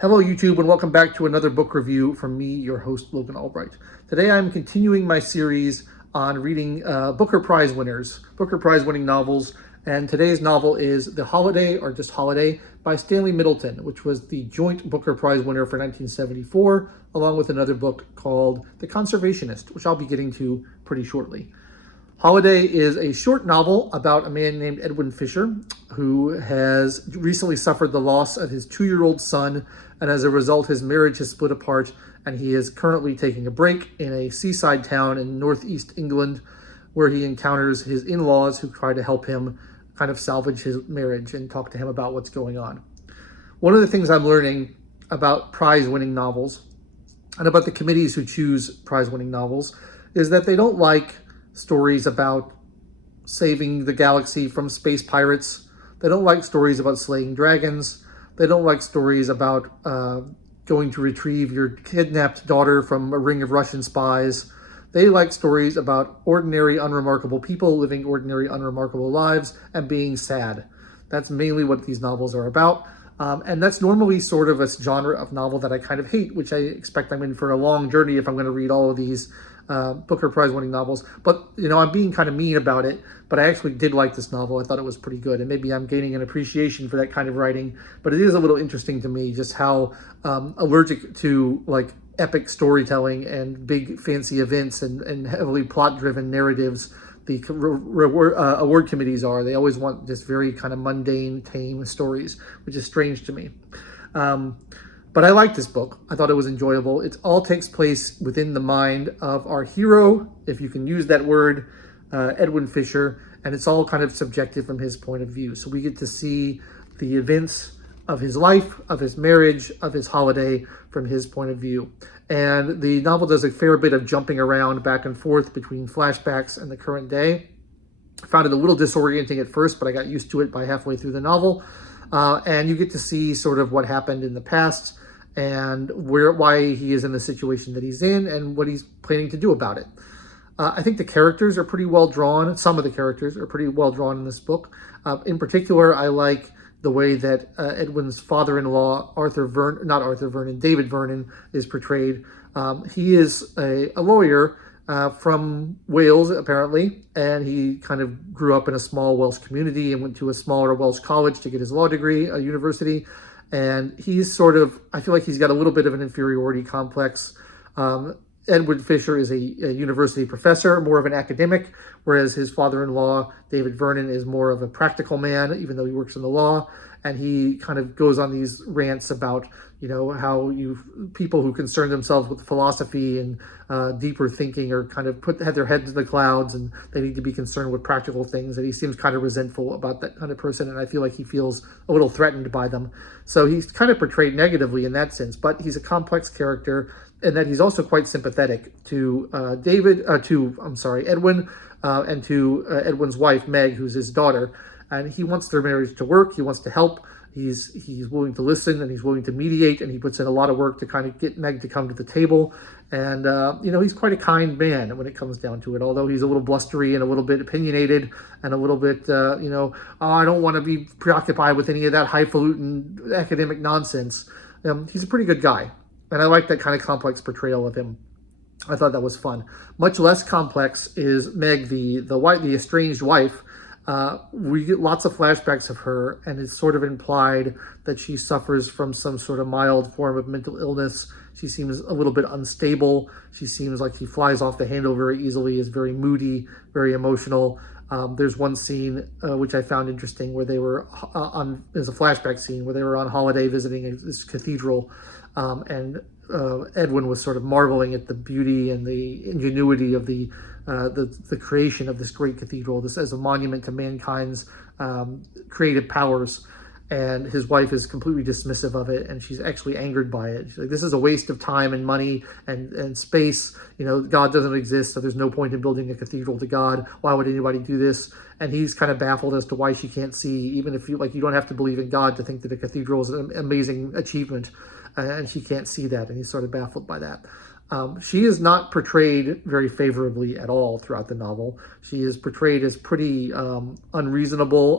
Hello, YouTube, and welcome back to another book review from me, your host, Logan Albright. Today I'm continuing my series on reading Booker Prize winners, Booker Prize winning novels, and today's novel is The Holiday, or just Holiday, by Stanley Middleton, which was the joint Booker Prize winner for 1974, along with another book called The Conservationist, which I'll be getting to pretty shortly. Holiday is a short novel about a man named Edwin Fisher, who has recently suffered the loss of his 2-year-old son, and as a result, his marriage has split apart, and he is currently taking a break in a seaside town in northeast England, where he encounters his in-laws who try to help him kind of salvage his marriage and talk to him about what's going on. One of the things I'm learning about prize-winning novels, and about the committees who choose prize-winning novels, is that they don't like stories about saving the galaxy from space pirates. They don't like stories about slaying dragons. They don't like stories about going to retrieve your kidnapped daughter from a ring of Russian spies. They like stories about ordinary, unremarkable people living ordinary, unremarkable lives and being sad. That's mainly what these novels are about. And that's normally sort of a genre of novel that I kind of hate, which I expect I'm in for a long journey if I'm going to read all of these Booker Prize winning novels. But, I'm being kind of mean about it, but I actually did like this novel. I thought it was pretty good, and maybe I'm gaining an appreciation for that kind of writing, but it is a little interesting to me just how allergic to like epic storytelling and big fancy events and heavily plot-driven narratives the award committees are. They always want just very kind of mundane, tame stories, which is strange to me. But I liked this book. I thought it was enjoyable. It all takes place within the mind of our hero, if you can use that word, Edwin Fisher, and it's all kind of subjective from his point of view. So we get to see the events of his life, of his marriage, of his holiday from his point of view. And the novel does a fair bit of jumping around back and forth between flashbacks and the current day. I found it a little disorienting at first, but I got used to it by halfway through the novel. And you get to see sort of what happened in the past and why he is in the situation that he's in and what he's planning to do about it. I think the characters are pretty well drawn. Some of the characters are pretty well drawn in this book. In particular, I like the way that Edwin's father-in-law, David Vernon, is portrayed. He is a lawyer from Wales, apparently, and he kind of grew up in a small Welsh community and went to a smaller Welsh college to get his law degree, a university. And he's sort of, I feel like he's got a little bit of an inferiority complex. Edwin Fisher is a university professor, more of an academic, whereas his father-in-law, David Vernon, is more of a practical man, even though he works in the law. And he kind of goes on these rants about, how people who concern themselves with philosophy and deeper thinking are kind of have their heads in the clouds, and they need to be concerned with practical things. And he seems kind of resentful about that kind of person, and I feel like he feels a little threatened by them. So he's kind of portrayed negatively in that sense, but he's a complex character, and that he's also quite sympathetic to Edwin, and to Edwin's wife, Meg, who's his daughter. And he wants their marriage to work. He wants to help. He's willing to listen, and he's willing to mediate, and he puts in a lot of work to kind of get Meg to come to the table. And, he's quite a kind man when it comes down to it, although he's a little blustery and a little bit opinionated and a little bit, I don't want to be preoccupied with any of that highfalutin academic nonsense. He's a pretty good guy, and I like that kind of complex portrayal of him. I thought that was fun. Much less complex is Meg, the estranged wife. We get lots of flashbacks of her, and it's sort of implied that she suffers from some sort of mild form of mental illness. She seems a little bit unstable. She seems like she flies off the handle very easily, is very moody, very emotional. There's one scene which I found interesting where they were there's a flashback scene where they were on holiday visiting this cathedral, and Edwin was sort of marveling at the beauty and the ingenuity of the creation of this great cathedral, this as a monument to mankind's creative powers. And his wife is completely dismissive of it, and she's actually angered by it. She's like, this is a waste of time and money and space. God doesn't exist, so there's no point in building a cathedral to God. Why would anybody do this? And he's kind of baffled as to why she can't see, even if you don't have to believe in God to think that a cathedral is an amazing achievement, and she can't see that, and he's sort of baffled by that. She is not portrayed very favorably at all throughout the novel. She is portrayed as pretty unreasonable.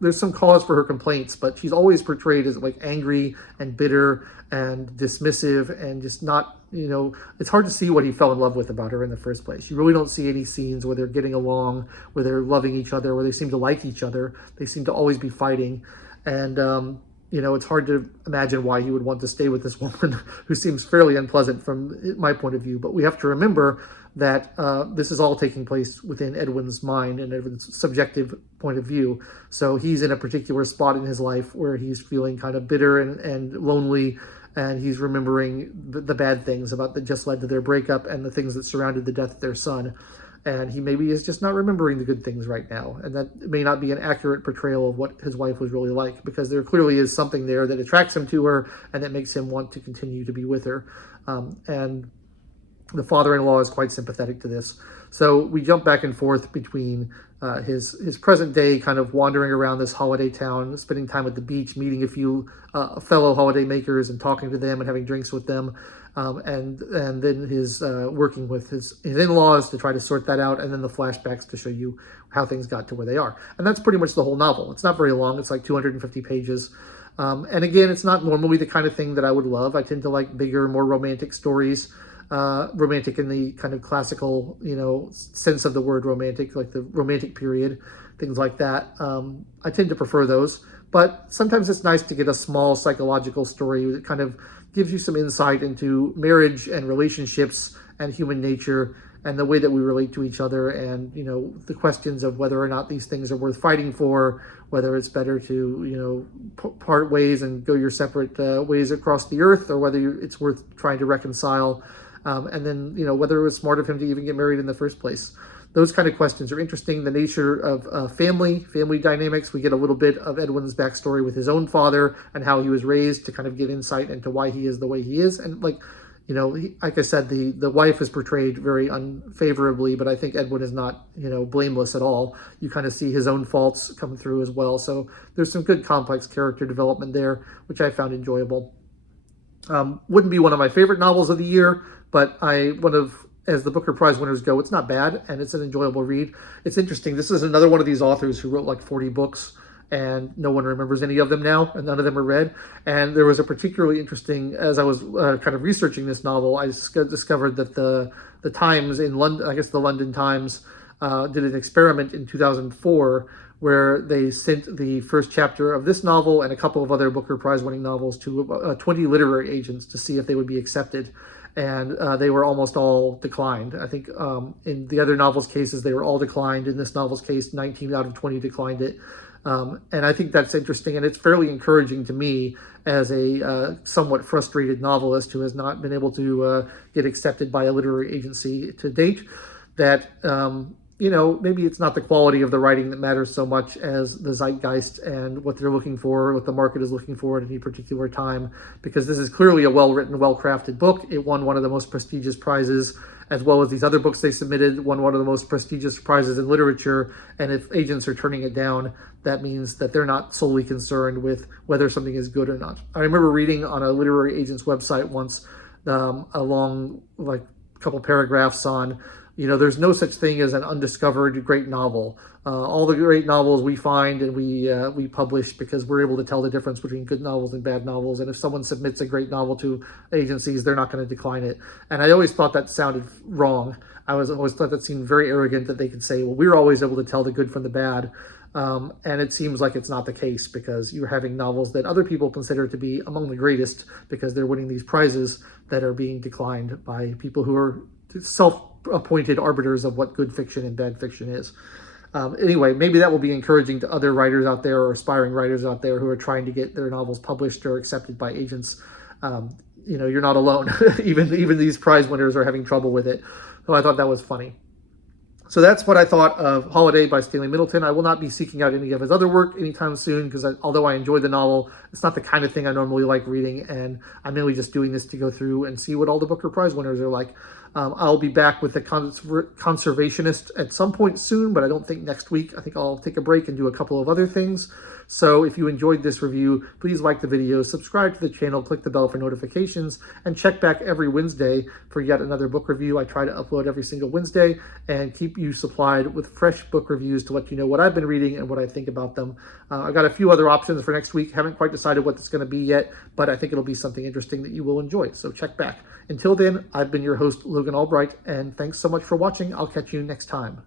There's some cause for her complaints, but she's always portrayed as like angry and bitter and dismissive and just not, it's hard to see what he fell in love with about her in the first place. You really don't see any scenes where they're getting along, where they're loving each other, where they seem to like each other. They seem to always be fighting. And, it's hard to imagine why he would want to stay with this woman who seems fairly unpleasant from my point of view. But we have to remember that this is all taking place within Edwin's mind and Edwin's subjective point of view. So he's in a particular spot in his life where he's feeling kind of bitter and lonely, and he's remembering the bad things that just led to their breakup and the things that surrounded the death of their son. And he maybe is just not remembering the good things right now. And that may not be an accurate portrayal of what his wife was really like, because there clearly is something there that attracts him to her and that makes him want to continue to be with her. And the father-in-law is quite sympathetic to this. So we jump back and forth between his present day kind of wandering around this holiday town, spending time at the beach, meeting a few fellow holiday makers and talking to them and having drinks with them. And then his working with his in-laws to try to sort that out, and then the flashbacks to show you how things got to where they are. And that's pretty much the whole novel. It's not very long. It's like 250 pages. And again, it's not normally the kind of thing that I would love. I tend to like bigger, more romantic stories. Romantic in the kind of classical, sense of the word romantic, like the romantic period, things like that. I tend to prefer those. But sometimes it's nice to get a small psychological story that kind of gives you some insight into marriage and relationships and human nature and the way that we relate to each other, and the questions of whether or not these things are worth fighting for, whether it's better to part ways and go your separate ways across the earth, or whether it's worth trying to reconcile, and then whether it was smart of him to even get married in the first place. Those kind of questions are interesting. The nature of family dynamics. We get a little bit of Edwin's backstory with his own father and how he was raised to kind of give insight into why he is the way he is. And like I said, the wife is portrayed very unfavorably, but I think Edwin is not, blameless at all. You kind of see his own faults come through as well. So there's some good complex character development there, which I found enjoyable. Wouldn't be one of my favorite novels of the year, but as the Booker Prize winners go, it's not bad, and it's an enjoyable read. It's interesting. This is another one of these authors who wrote like 40 books, and no one remembers any of them now, and none of them are read. And there was a particularly interesting, as I was kind of researching this novel, I discovered that the Times in London, I guess the London Times, did an experiment in 2004 where they sent the first chapter of this novel and a couple of other Booker Prize winning novels to 20 literary agents to see if they would be accepted. And they were almost all declined. I think in the other novels' cases, they were all declined. In this novel's case, 19 out of 20 declined it. And I think that's interesting, and it's fairly encouraging to me as a somewhat frustrated novelist who has not been able to get accepted by a literary agency to date, that maybe it's not the quality of the writing that matters so much as the zeitgeist and what they're looking for, what the market is looking for at any particular time, because this is clearly a well-written, well-crafted book. It won one of the most prestigious prizes, as well as these other books they submitted, won one of the most prestigious prizes in literature. And if agents are turning it down, that means that they're not solely concerned with whether something is good or not. I remember reading on a literary agent's website once a long, couple paragraphs on, there's no such thing as an undiscovered great novel. All the great novels we find and we publish because we're able to tell the difference between good novels and bad novels. And if someone submits a great novel to agencies, they're not going to decline it. And I always thought that sounded wrong. I always thought that seemed very arrogant that they could say, well, we're always able to tell the good from the bad. And it seems like it's not the case, because you're having novels that other people consider to be among the greatest because they're winning these prizes that are being declined by people who are self-appointed arbiters of what good fiction and bad fiction is. Anyway, maybe that will be encouraging to other writers out there or aspiring writers out there who are trying to get their novels published or accepted by agents. You're not alone. even these prize winners are having trouble with it. So I thought that was funny. So that's what I thought of Holiday by Stanley Middleton. I will not be seeking out any of his other work anytime soon, because although I enjoy the novel, it's not the kind of thing I normally like reading, and I'm mainly just doing this to go through and see what all the Booker Prize winners are like. I'll be back with the conservationist at some point soon, but I don't think next week. I think I'll take a break and do a couple of other things. So if you enjoyed this review, please like the video, subscribe to the channel, click the bell for notifications, and check back every Wednesday for yet another book review. I try to upload every single Wednesday and keep you supplied with fresh book reviews to let you know what I've been reading and what I think about them. I've got a few other options for next week. Haven't quite decided what it's going to be yet, but I think it'll be something interesting that you will enjoy. So check back. Until then, I've been your host, Logan Albright, and thanks so much for watching. I'll catch you next time.